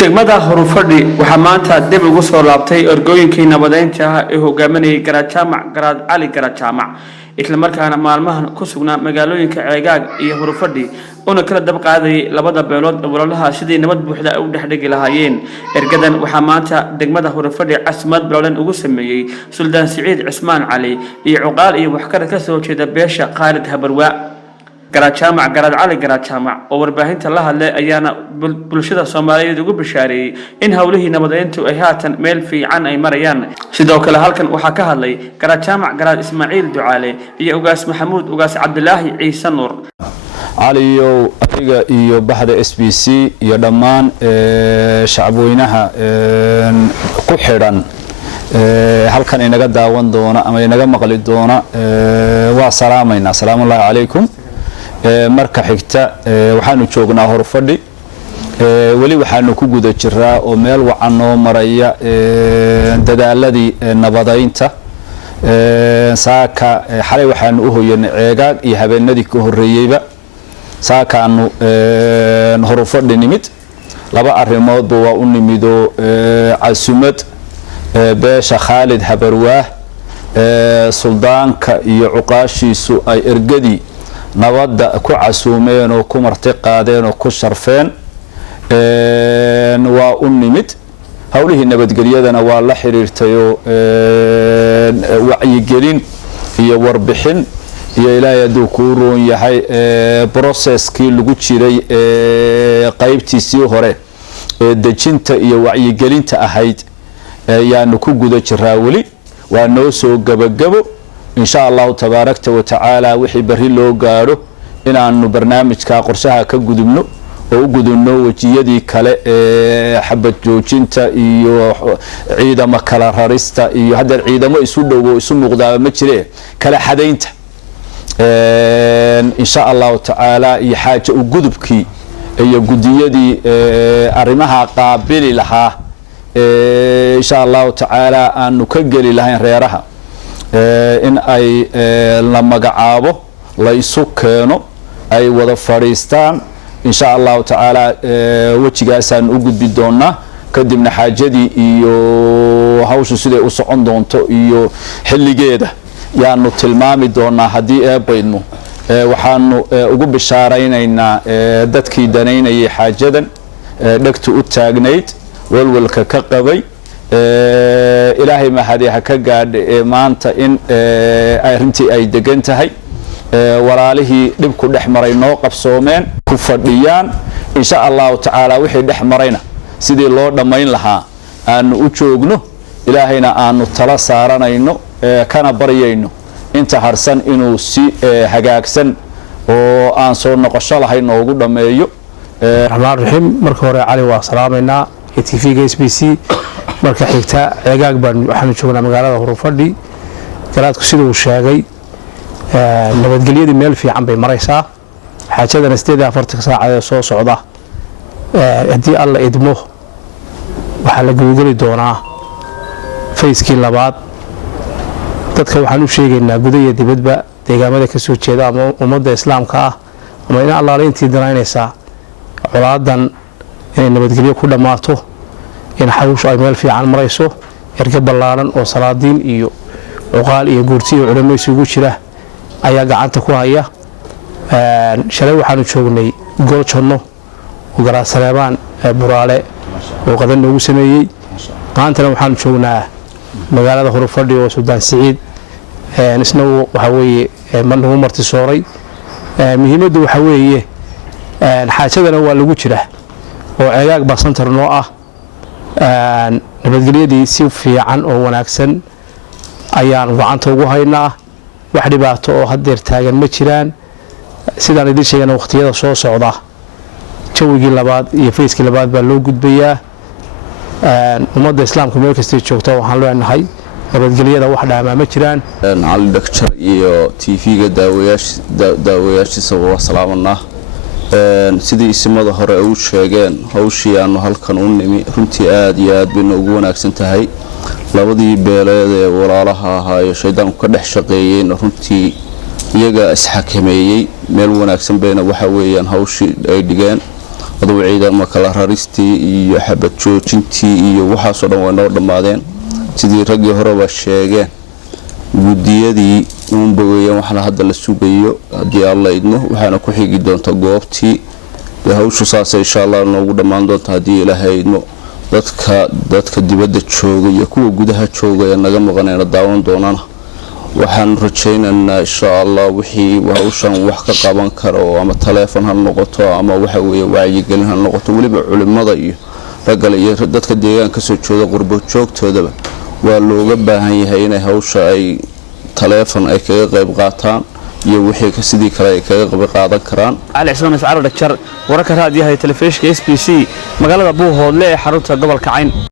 degmada Horufadhi waxaa maanta dib ugu soo laabtay ergooyinkii Nabadayta ee hogaaminayay Garaad Jaamac Garaad Cali Garaad Jaamac isla markaana maalmahan ku sugnaa magaalooyinka Ceegaag iyo Horufadhi una kala dab qaaday labada beelood walalaha sidii nabad buuxda u dhaxdhigi lahaayeen ergadan waxaa maanta degmada Horufadhi casmad bilowdan ugu sameeyay Suldaan Siciid Cismaan Cali iyo cuqaal iyo wax ka soo jeeda beesha Khalid Habarwa Garaad Jaamac Garaad Cali Garaad Jaamac oo warbaahinta la hadlay ayaana bulshada Soomaaliyeed ugu bishaareeyay in hawlihii Nabadaytu ay haatan meel fiican ay marayaan sidoo kale halkan waxa ka hadlay Garaad Jaamac Garaad Ismaaciil Ducaale iyo ugaas Maxamuud ugaas Cabdilaahi Ciise Nuur علي أرجع iyo bahda SBC iyo dhamaan shacabweynaha ku xiran halkan inaga daawan doona ama inaga maqli doona waa salaamayna salaamu alaykum marka xigta waxaanu joognaa Horufadhi wali waxaanu ku guda jiraa oo meel wacan oo maraya dadaaladii Nabadayta saaka xalay waxaanu u hoyanay Ceegaag iyo habeenadii ka horeeyayba saakaanu Horufadhi nimid laba arrimood waa u nimido casumad beesha Khalid Habarwa suldaanka iyo cuqaashiisu ay Ergadii nabadda ku casuumeen oo ku marti qaadeen oo ku sharfeen waa u nimid hawlihii nabadgelyadana waa la xiriirtayo wacyigelin iyo warbixin iyo ilaahay haduu ku roon yahay processkii lagu jiray qaybtiisii hore dejinta iyo wacyigelinta ahayd yaanu ku guda jiraa wali waa noo soo gabagabo insha Allah tabaaraka wa taala wixii bari loo gaaro inaanu barnaamijka qorshaha ka gudubno oo u gudubno wajiyadii kale xabad joojinta iyo ciidamo kala rarista iyo hadda ciidamo isu dhow isu muuqdaa ma jireen kala xadeynta insha Allah taala iyo xaaje u gudubkii iyo gudiyadii arimaha qaabili lahaa insha Allah taala aanu ka gali lahayn reeraha in ay la magacaabo la isu keeno ay wada fariistaan insha Allah taala wajigaasaan u gudbi doonaa kadibna xaajadii iyo hawshu sidee u socon doonto iyo xilligeeda yaanu tilmaami doonaa hadii ay baydno waxaanu ugu bishaaraynaynaa dadkii danaynayay xaajadan dhagtu u taagnayd walwalka ka qabay ilaahay ma hadiya ka gaadhay maanta in arintii ay degan tahay walaalihii dhibku dhaxmaray noo qabsoomeen ku fadhiyaan insha Allah taala wixii dhaxmarayna sidii loo dhameyn lahaa aanu u joogno ilaahayna aanu tala saaranayno kana baryayno inta harsan inuu si hagaagsan oo aan soo noqosho lahayn noogu dhameeyo rahmaan rahiim marka hore cali waa salaamayna TV SBC marka xigta Ceegaag baan waxaanu joognaa magaalada Horufadhi garaadku sidoo uu sheegay nabadgelyada meel fiican bay maraysaa xaajadana 48 saacadood soo socda hadii alla idmo waxa la guduli doonaa fayskii labaad dadka waxaan u sheegaynaa gudaha dibadba deegaamada ka soo jeeda ama ummadda islaamka ah ama in Allah intii danaynaysa colaadan in nabadgelyo ku dhamaato in xawshu ay meel fiican marayso erga ballaaran oo salaadiin iyo cuqaal iyo guurti iyo culimo isugu jira ayaa gacanta ku haya shalay waxaanu joognay gooljono oo Garaad Saleebaan Buraale oo qadan ugu sameeyay maantana waxaanu joognaa magaalada Horufadhi oo Suldaan Siciid isna waxa weeye manuu marti sooray muhiimadu waxa weeye xaajadana waa lagu jira oo Ceegaag ba center noo ah nabadgelyadii si fiican oo wanaagsan ayaan gacanta ugu haynaa wax dhibaato oo hadeer taagan ma jiraan sidaan idin sheegana waqtiyada soo socda jawigii labaad iyo fayskii labaad baa loo gudbayaa ummadda islaamka meel kasta joogto waxaan leenahay nabadgelyada wax dhaama ma jiraan cali daktar iyo TV-ga daawayaashiisa waa salaamanaa sidii ismada hore u sheegeen hawshii aanu halkan u nimi runtii aad iyo aad bay ugu wanaagsan tahay labadii beeleed ee walaalaha ahaa ee shaydaanku ka dhex shaqeeyeen runtii iyaga isxakameeyay meel wanaagsan bayna waxa weeyaan hawshii ay dhigeen aduu ciidamo kala raristii iyo xabad joojintii iyo waxaasoo dhan way noo dhammaadeen sidii raggii horeba sheegeen gudiyadii uunba weeyaan waxna hadda la sugayo haddii alla idmo waxaana ku xigi doonta goobtii hawshu saasay insha allah noogu dhammaan doonta haddii ilaahay idmo dadka dibadda jooga iyo kuwa gudaha jooga ee naga maqanayna daawan doonana waxaan rajaynaynaa insha allah wixii hawshan wax ka qaban karo ama taleefon ha noqoto ama waxa weeye wacyigelin ha noqoto weliba culimada iyo ragale iyo dadka deegaanka soo jooga qurbo joogtoodaba waa looga baahan yahay inay hawsha ay taleefon ay kaga qayb qaataan iyo wixii sidii kale ay kaga qayb qaadan karaan cali xuseen iscaaro dhagjar wararka raadiyaha telefishinka SBC magaalada Buuhoodle ee xarunta gobolka Cayn